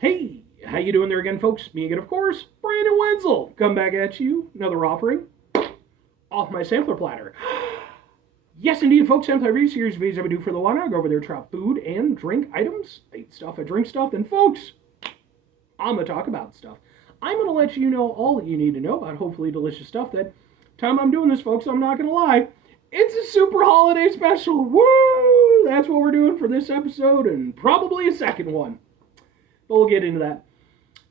Hey, how you doing there again, folks? Me again, of course, Brandon Wenzel. Come back at you, another offering off my sampler platter. Yes, indeed, folks, sampler review series videos I would do for the one. I go over there, try out food and drink items. I eat stuff, I drink stuff, and folks, I'm gonna talk about stuff. I'm gonna let you know all that you need to know about hopefully delicious stuff. That time I'm doing this, folks, I'm not gonna lie, it's a super holiday special. Woo! That's what we're doing for this episode, and probably a second one. But we'll get into that.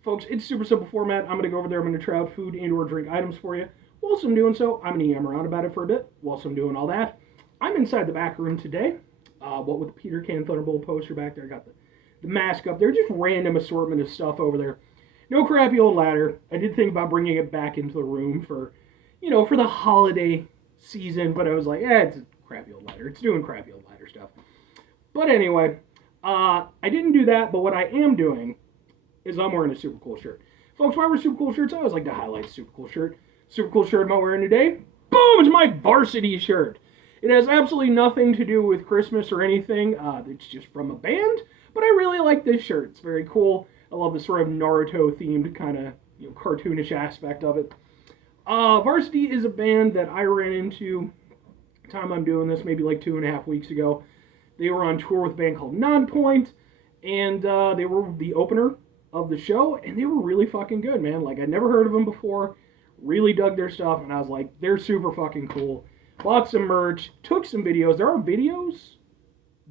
Folks, it's super simple format. I'm going to go over there. I'm going to try out food and or drink items for you. Whilst I'm doing so, I'm going to yam around about it for a bit. Whilst I'm doing all that, I'm inside the back room today. What with the Peter Can Thunderbolt poster back there. I got the mask up there. Just random assortment of stuff over there. No crappy old ladder. I did think about bringing it back into the room for, for the holiday season. But I was like, it's a crappy old ladder. It's doing crappy old ladder stuff. But anyway, I didn't do that, but what I am doing is I'm wearing a super cool shirt. Folks, why I wear super cool shirts? I always like to highlight a super cool shirt. Super cool shirt I'm wearing today. Boom! It's my varsity shirt. It has absolutely nothing to do with Christmas or anything. It's just from a band, but I really like this shirt. It's very cool. I love the sort of Naruto-themed kind of cartoonish aspect of it. Varsity is a band that I ran into the time I'm doing this, maybe like 2.5 weeks ago. They were on tour with a band called Nonpoint, and they were the opener of the show, and they were really fucking good, man. Like, I'd never heard of them before, really dug their stuff, and I was like, they're super fucking cool. Bought some merch, took some videos. There are videos,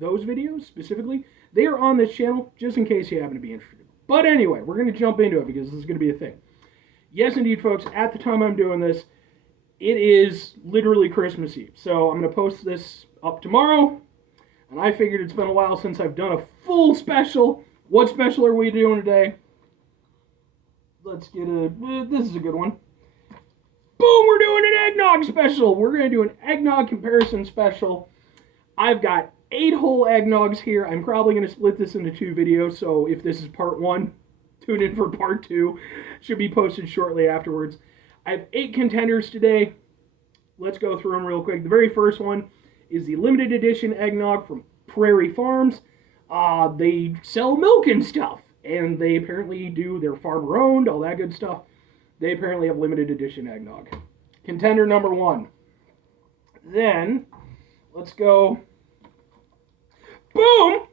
those videos specifically, they are on this channel, just in case you happen to be interested. But anyway, we're going to jump into it, because this is going to be a thing. Yes, indeed, folks, at the time I'm doing this, it is literally Christmas Eve. So I'm going to post this up tomorrow. And I figured it's been a while since I've done a full special. What special are we doing today? Let's get this is a good one. Boom, we're doing an eggnog special. We're going to do an eggnog comparison special. I've got 8 whole eggnogs here. I'm probably going to split this into 2 videos. So if this is part 1, tune in for part 2. Should be posted shortly afterwards. I have 8 contenders today. Let's go through them real quick. The very first one is the limited edition eggnog from Prairie Farms. They sell milk and stuff, and they apparently they're farmer owned, all that good stuff. They apparently have limited edition eggnog. Contender number 1. Then, let's go. Boom!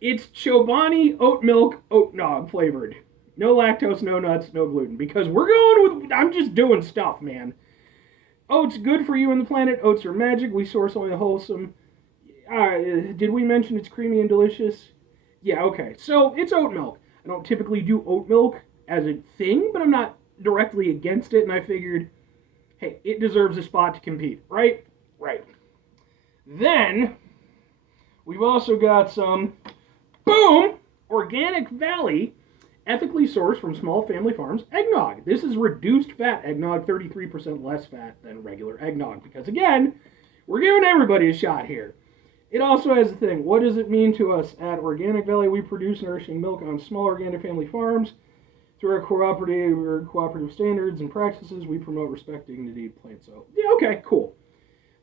It's Chobani oat milk oat nog flavored. No lactose, no nuts, no gluten, because we're going with, I'm just doing stuff, man. Oats, good for you and the planet. Oats are magic. We source only the wholesome. Did we mention it's creamy and delicious? Yeah, okay. So, it's oat milk. I don't typically do oat milk as a thing, but I'm not directly against it, and I figured, hey, it deserves a spot to compete, right? Right. Then, we've also got some, boom, Organic Valley, ethically sourced from small family farms eggnog. This is reduced fat eggnog, 33% less fat than regular eggnog. Because again, we're giving everybody a shot here. It also has the thing, what does it mean to us? At Organic Valley, we produce nourishing milk on small organic family farms. Through our cooperative standards and practices, we promote respect, dignity, plant. So, yeah, okay, cool.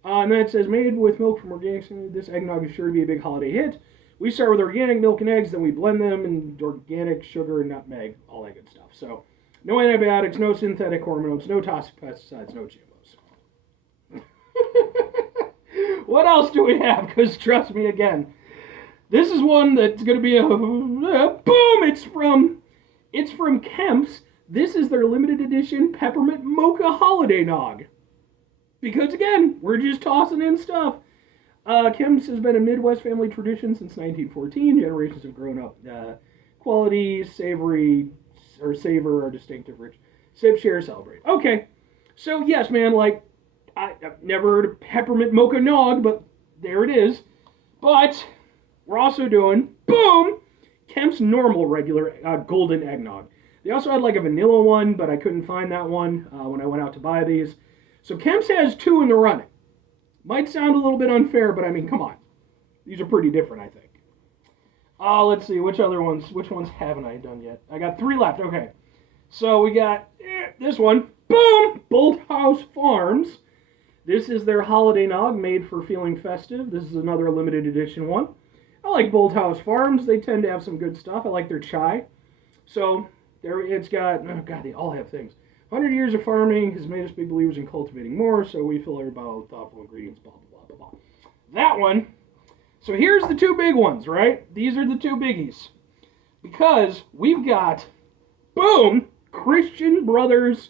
And then it says, made with milk from organic, this eggnog is sure to be a big holiday hit. We start with organic milk and eggs, then we blend them, and organic sugar and nutmeg, all that good stuff. So, no antibiotics, no synthetic hormones, no toxic pesticides, no GMOs. What else do we have? Because trust me again, this is one that's going to be a boom! It's from Kemp's. This is their limited edition peppermint mocha holiday nog. Because again, we're just tossing in stuff. Kemp's has been a Midwest family tradition since 1914. Generations have grown up. Quality, savor, are distinctive, rich. Sip, share, celebrate. Okay, so yes, man, like, I've never heard of peppermint mocha nog, but there it is. But we're also doing, boom, Kemp's normal regular golden eggnog. They also had like a vanilla one, but I couldn't find that one when I went out to buy these. So Kemp's has 2 in the running. Might sound a little bit unfair, but I mean, come on. These are pretty different, I think. Let's see, which ones haven't I done yet? I got 3 left, okay. So we got this one, boom, Bolthouse Farms. This is their holiday nog made for feeling festive. This is another limited edition one. I like Bold House Farms. They tend to have some good stuff. I like their chai. So there, it's got, oh God, they all have things. 100 years of farming has made us big believers in cultivating more, so we fill every bottle with thoughtful ingredients, blah, blah, blah, blah, blah. That one. So here's the two big ones, right? These are the two biggies. Because we've got, boom, Christian Brothers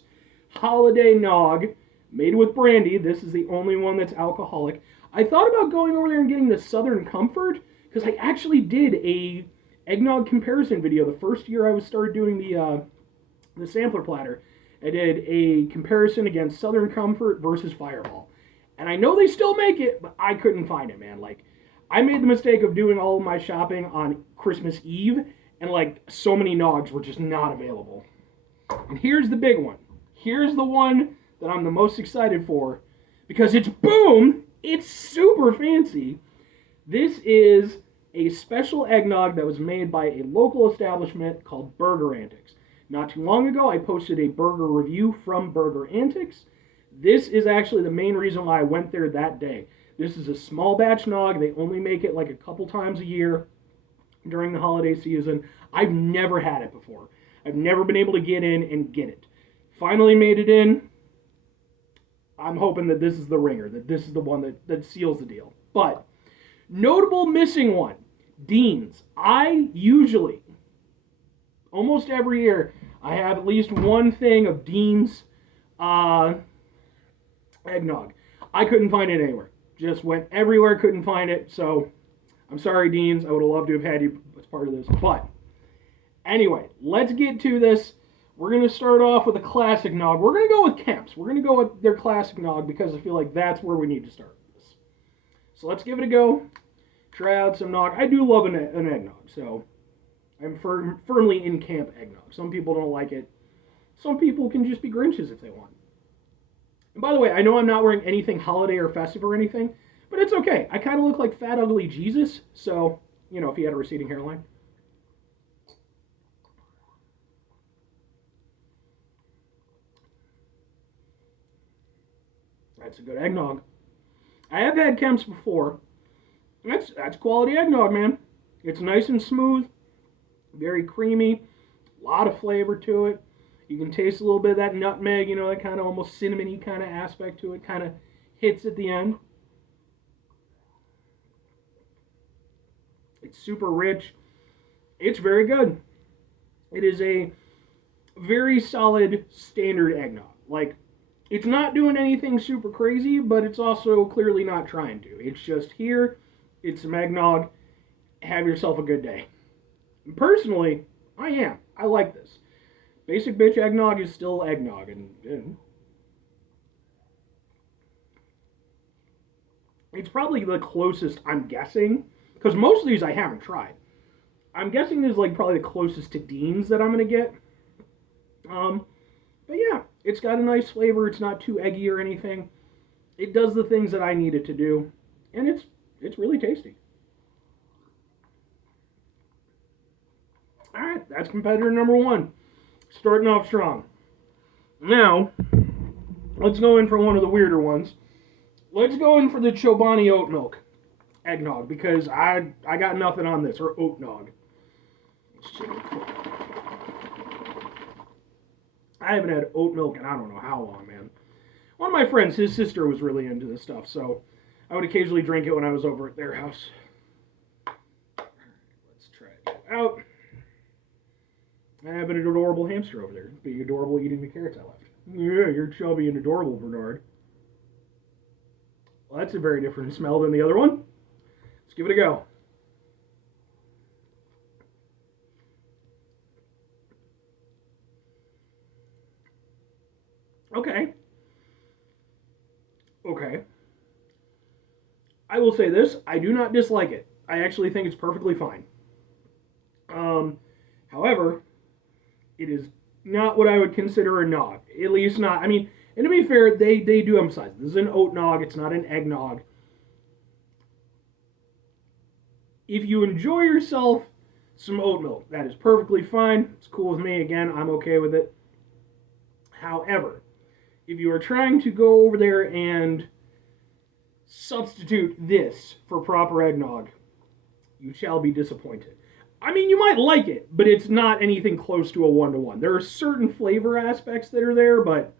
Holiday Nog, made with brandy. This is the only one that's alcoholic. I thought about going over there and getting the Southern Comfort, because I actually did a eggnog comparison video the first year I started doing the sampler platter. I did a comparison against Southern Comfort versus Fireball. And I know they still make it, but I couldn't find it, man. Like, I made the mistake of doing all of my shopping on Christmas Eve, and like so many Nogs were just not available. And here's the big one. Here's the one that I'm the most excited for, because it's boom, it's super fancy. This is a special eggnog that was made by a local establishment called Burger Antics. Not too long ago, I posted a burger review from Burger Antics. This is actually the main reason why I went there that day. This is a small batch nog. They only make it like a couple times a year during the holiday season. I've never had it before. I've never been able to get in and get it. Finally made it in. I'm hoping that this is the ringer, that this is the one that seals the deal. But, notable missing one, Dean's. I usually, almost every year, I have at least one thing of Dean's eggnog. I couldn't find it anywhere. Just went everywhere, couldn't find it. So, I'm sorry, Dean's. I would have loved to have had you as part of this. But, anyway, let's get to this. We're going to start off with a classic nog. We're going to go with Kemp's. We're going to go with their classic nog because I feel like that's where we need to start with this. So let's give it a go. Try out some nog. I do love an eggnog, so I'm firmly in camp eggnog. Some people don't like it. Some people can just be Grinches if they want. And by the way, I know I'm not wearing anything holiday or festive or anything, but it's okay. I kind of look like Fat Ugly Jesus, so, you know, if he had a receding hairline. That's a good eggnog. I have had Kemp's before. That's quality eggnog, man. It's nice and smooth, very creamy, a lot of flavor to it. You can taste a little bit of that nutmeg, you know, that kind of almost cinnamony kind of aspect to it, kind of hits at the end. It's super rich. It's very good. It is a very solid standard eggnog. Like, it's not doing anything super crazy, but it's also clearly not trying to. It's just here, it's some eggnog, have yourself a good day. Personally, I am. I like this. Basic bitch eggnog is still eggnog, and it's probably the closest, I'm guessing, because most of these I haven't tried. I'm guessing this is like probably the closest to Dean's that I'm going to get. But yeah, it's got a nice flavor. It's not too eggy or anything. It does the things that I need it to do, and it's really tasty. All right, that's competitor number one. Starting off strong. Now, let's go in for one of the weirder ones. Let's go in for the Chobani oat milk eggnog, because I got nothing on this, or oat nog. I haven't had oat milk in I don't know how long, man. One of my friends, his sister was really into this stuff, so I would occasionally drink it when I was over at their house. Let's try it out. I have an adorable hamster over there, being adorable eating the carrots I left. Yeah, you're chubby and adorable, Bernard. Well, that's a very different smell than the other one. Let's give it a go. Okay. Okay. I will say this, I do not dislike it. I actually think it's perfectly fine. However, it is not what I would consider a nog. At least not, I mean, and to be fair, they do emphasize, this is an oat nog, it's not an eggnog. If you enjoy yourself some oat milk, that is perfectly fine. It's cool with me. Again, I'm okay with it. However, if you are trying to go over there and substitute this for proper eggnog, You shall be disappointed. I mean, you might like it, but it's not anything close to a 1-to-1. There are certain flavor aspects that are there, but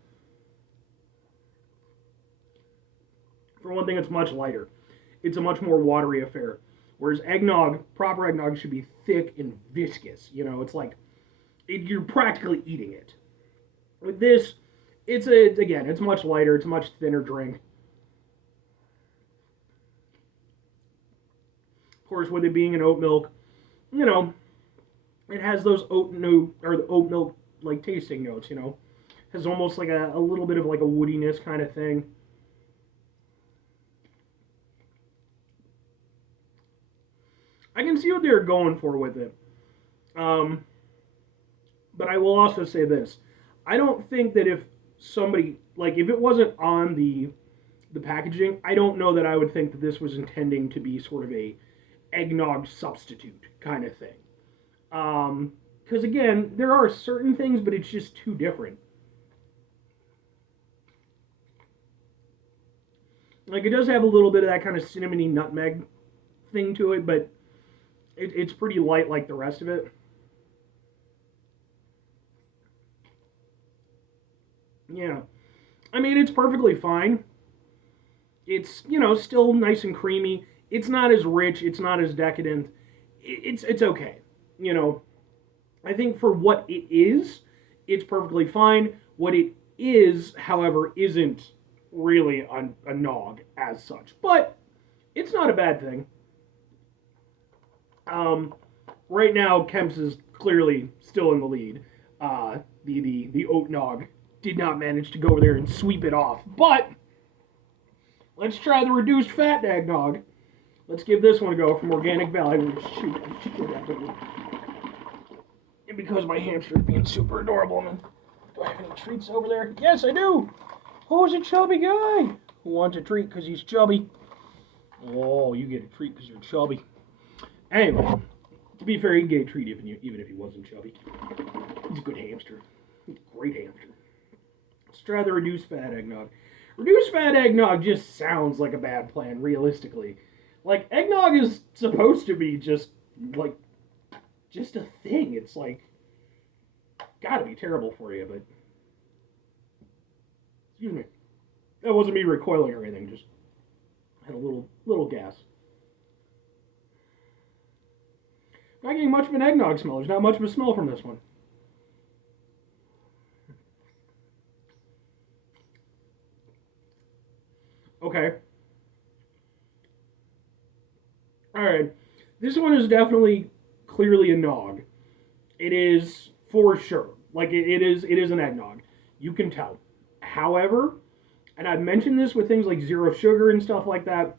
for one thing, it's much lighter. It's a much more watery affair. Whereas eggnog, proper eggnog, should be thick and viscous. You know, it's like you're practically eating it. With this, it's much lighter. It's a much thinner drink. Of course, with it being an oat milk, you know, it has those oat milk like tasting notes. You know, has almost like a little bit of like a woodiness kind of thing. I can see what they're going for with it. Um, but I will also say this: I don't think that if somebody like if it wasn't on the packaging, I don't know that I would think that this was intending to be sort of a eggnog substitute kind of thing. Because again, there are certain things, but it's just too different. Like it does have a little bit of that kind of cinnamony nutmeg thing to it, but it's pretty light like the rest of it. Yeah, I mean it's perfectly fine. It's still nice and creamy. It's not as rich. It's not as decadent. It's okay. You know, I think for what it is, it's perfectly fine. What it is, however, isn't really a nog as such, but it's not a bad thing. Um, right now, Kemp's is clearly still in the lead. The oat nog did not manage to go over there and sweep it off, but let's try the reduced fat eggnog. Let's give this one a go from Organic Valley. Shoot, and because my hamster is being super adorable, do I have any treats over there? Yes, I do. Oh, it's a chubby guy who wants a treat because he's chubby. Oh, you get a treat because you're chubby. Anyway, to be fair, he'd get a treat even if he wasn't chubby. He's a good hamster. He's a great hamster. Let's try the reduced fat eggnog. Reduced fat eggnog just sounds like a bad plan, realistically. Like, eggnog is supposed to be just a thing. It's like, gotta be terrible for you, but, excuse me. That wasn't me recoiling or anything, just had a little gas. Not getting much of an eggnog smell. There's not much of a smell from this one. Okay. Alright. This one is definitely clearly a nog. It is for sure. Like it is an eggnog. You can tell. However, and I've mentioned this with things like zero sugar and stuff like that.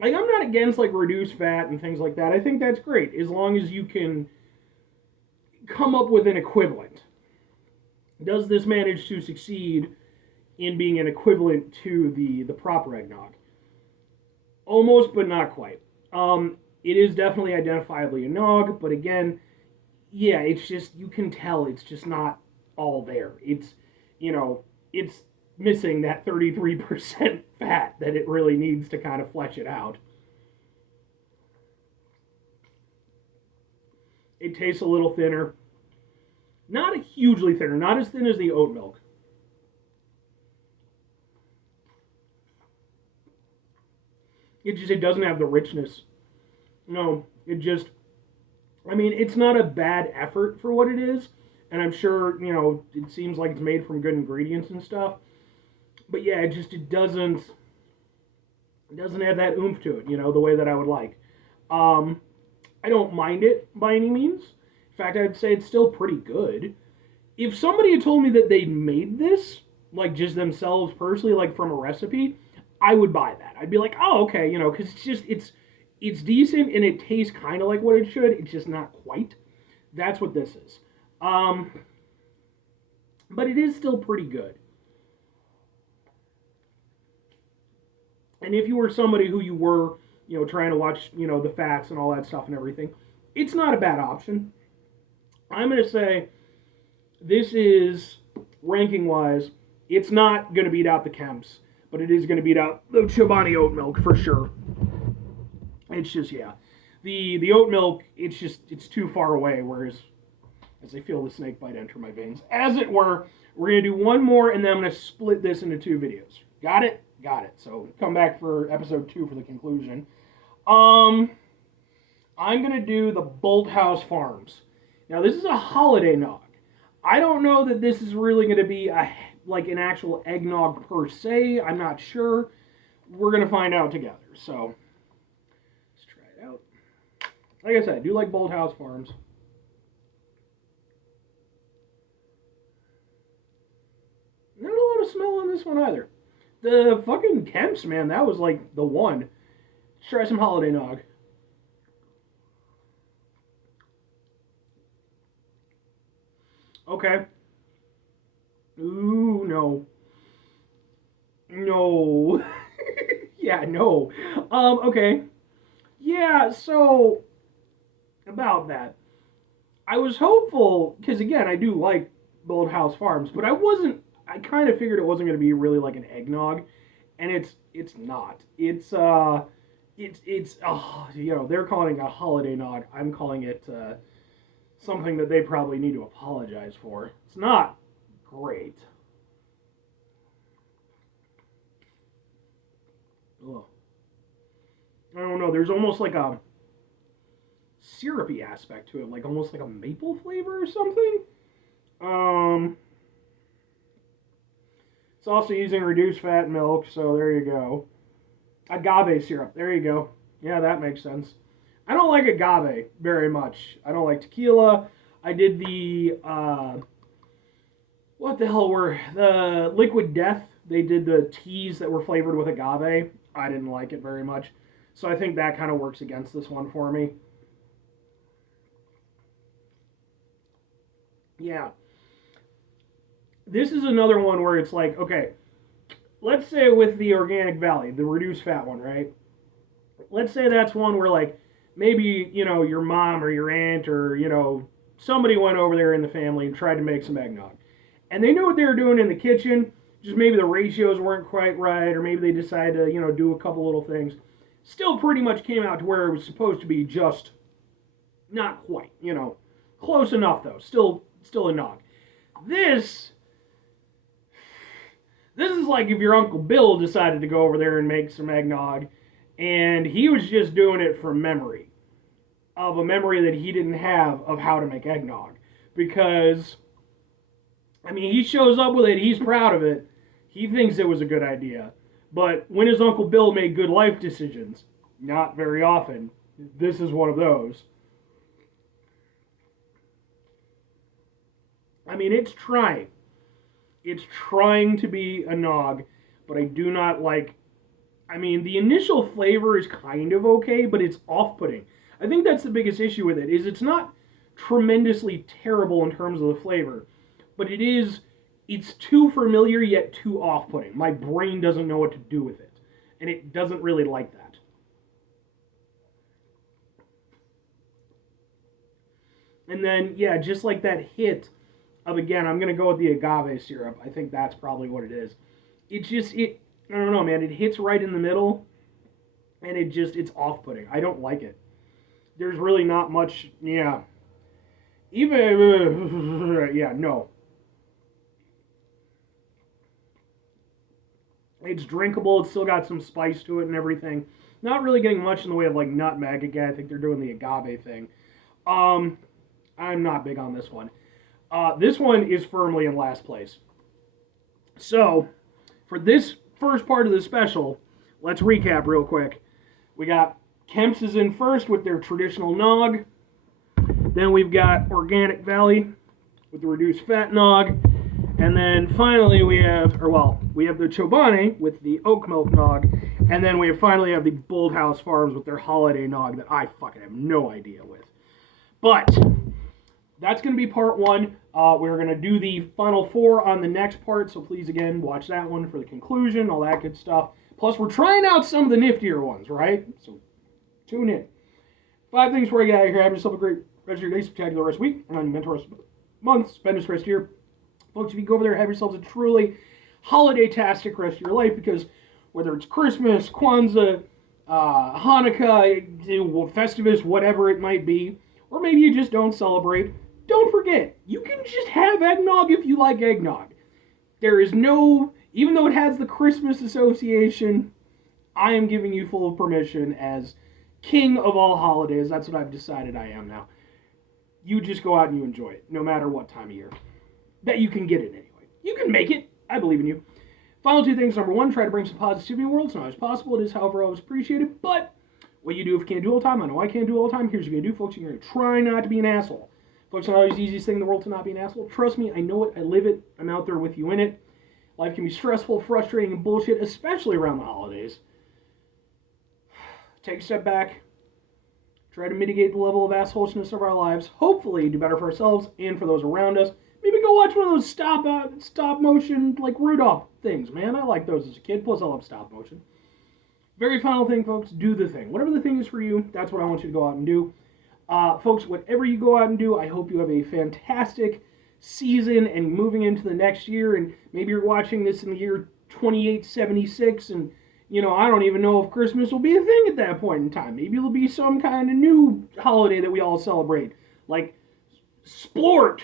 Like I'm not against like reduced fat and things like that. I think that's great as long as you can come up with an equivalent. Does this manage to succeed in being an equivalent to the proper eggnog? Almost, but not quite. It is definitely identifiably a nog, but again, yeah, it's just you can tell it's just not all there. It's missing that 33% fat that it really needs to kind of flesh it out. It tastes a little thinner. Not hugely thinner, not as thin as the oat milk. It doesn't have the richness. No, I mean, it's not a bad effort for what it is, and I'm sure, it seems like it's made from good ingredients and stuff. But yeah, it doesn't have that oomph to it, the way that I would like. I don't mind it by any means. In fact, I'd say it's still pretty good. If somebody had told me that they made this, like just themselves personally, like from a recipe, I would buy that. I'd be like, oh, okay, because it's decent and it tastes kind of like what it should. It's just not quite. That's what this is. But it is still pretty good. And if you were somebody who you were, trying to watch, the fats and all that stuff and everything, it's not a bad option. I'm going to say this is, ranking-wise, it's not going to beat out the Kemp's, but it is going to beat out the Chobani oat milk for sure. It's just, yeah. The oat milk, it's too far away, whereas as I feel the snake bite enter my veins. As it were, we're going to do one more, and then I'm going to split this into 2 videos. Got it? Got it. So come back for episode 2 for the conclusion. I'm going to do the Bolthouse Farms. Now, this is a holiday nog. I don't know that this is really going to be like an actual eggnog per se. I'm not sure. We're going to find out together. So, let's try it out. Like I said, I do like Bolthouse Farms. Not a lot of smell on this one either. The fucking Kemp's, man, that was like the one. Let's try some holiday nog. Okay. Ooh, no. No. Yeah, no. Okay. Yeah, so about that. I was hopeful, because again, I do like Bolthouse Farms, but I kind of figured it wasn't going to be really like an eggnog, and it's not. They're calling it a holiday nog. I'm calling it something that they probably need to apologize for. It's not great. Ugh. I don't know. There's almost like a syrupy aspect to it, like almost like a maple flavor or something. It's also using reduced fat milk, so there you go. Agave syrup, there you go. Yeah, that makes sense. I don't like agave very much. I don't like tequila. I did the, what the hell were, the Liquid Death. They did the teas that were flavored with agave. I didn't like it very much. So I think that kind of works against this one for me. Yeah. This is another one where it's like, okay, let's say with the Organic Valley, the reduced fat one, right? Let's say that's one where like maybe, your mom or your aunt or, somebody went over there in the family and tried to make some eggnog. And they knew what they were doing in the kitchen, just maybe the ratios weren't quite right, or maybe they decided to, do a couple little things. Still pretty much came out to where it was supposed to be, just not quite, close enough though. Still a nog. This is like if your Uncle Bill decided to go over there and make some eggnog, and he was just doing it from memory, of a memory that he didn't have of how to make eggnog. Because, he shows up with it, he's proud of it, he thinks it was a good idea. But when his Uncle Bill made good life decisions, not very often, this is one of those. It's trying. It's trying to be a nog, but I do not like... the initial flavor is kind of okay, but it's off-putting. I think that's the biggest issue with it, is it's not tremendously terrible in terms of the flavor, but it's too familiar yet too off-putting. My brain doesn't know what to do with it, and it doesn't really like that. And then, yeah, just like that hit of, again, I'm going to go with the agave syrup. I think that's probably what it is. I don't know, man. It hits right in the middle, and it's off-putting. I don't like it. There's really not much, yeah. No. It's drinkable. It's still got some spice to it and everything. Not really getting much in the way of, like, nutmeg. Again, I think they're doing the agave thing. I'm not big on this one. This one is firmly in last place. So, for this first part of the special, let's recap real quick. We got Kemp's is in first with their traditional nog. Then we've got Organic Valley with the reduced fat nog. And then finally we have the Chobani with the oat milk nog. And then we finally have the Bolthouse Farms with their holiday nog that I fucking have no idea with. But that's going to be part 1. We're going to do the final 4 on the next part, so please, again, watch that one for the conclusion, all that good stuff. Plus, we're trying out some of the niftier ones, right? So, tune in. 5 things before you get out of here. Have yourself a great rest of your day, spectacular rest of the week, and on your mentor month, spend this rest of your folks, if you go over there, have yourselves a truly holiday-tastic rest of your life, because whether it's Christmas, Kwanzaa, Hanukkah, Festivus, whatever it might be, or maybe you just don't celebrate, don't forget, you can just have eggnog if you like eggnog. There is no, even though it has the Christmas association, I am giving you full permission as king of all holidays. That's what I've decided I am now. You just go out and you enjoy it, no matter what time of year. That you can get it anyway. You can make it. I believe in you. Final two things. Number one, try to bring some positivity in the world. It's not as possible. It is, however, always appreciated. But what you do if you can't do all the time, I know I can't do all the time. Here's what you're going to do, folks. You're going to try not to be an asshole. Folks, it's not always the easiest thing in the world to not be an asshole. Trust me, I know it. I live it. I'm out there with you in it. Life can be stressful, frustrating, and bullshit, especially around the holidays. Take a step back. Try to mitigate the level of assholesness of our lives. Hopefully, do better for ourselves and for those around us. Maybe go watch one of those stop motion, like Rudolph things, man. I like those as a kid. Plus, I love stop motion. Very final thing, folks. Do the thing. Whatever the thing is for you, that's what I want you to go out and do. Folks, whatever you go out and do, I hope you have a fantastic season and moving into the next year. And maybe you're watching this in the year 2876 and I don't even know if Christmas will be a thing at that point in time. Maybe it'll be some kind of new holiday that we all celebrate, like Splort.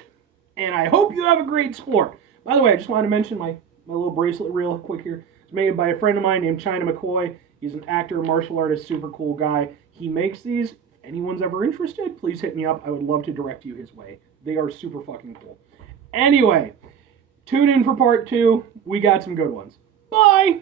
And I hope you have a great Splort. By the way, I just wanted to mention my little bracelet real quick here. It's made by a friend of mine named China McCoy. He's an actor, martial artist, super cool guy. He makes these. If anyone's ever interested, please hit me up. I would love to direct you his way. They are super fucking cool. Anyway, tune in for part 2. We got some good ones. Bye!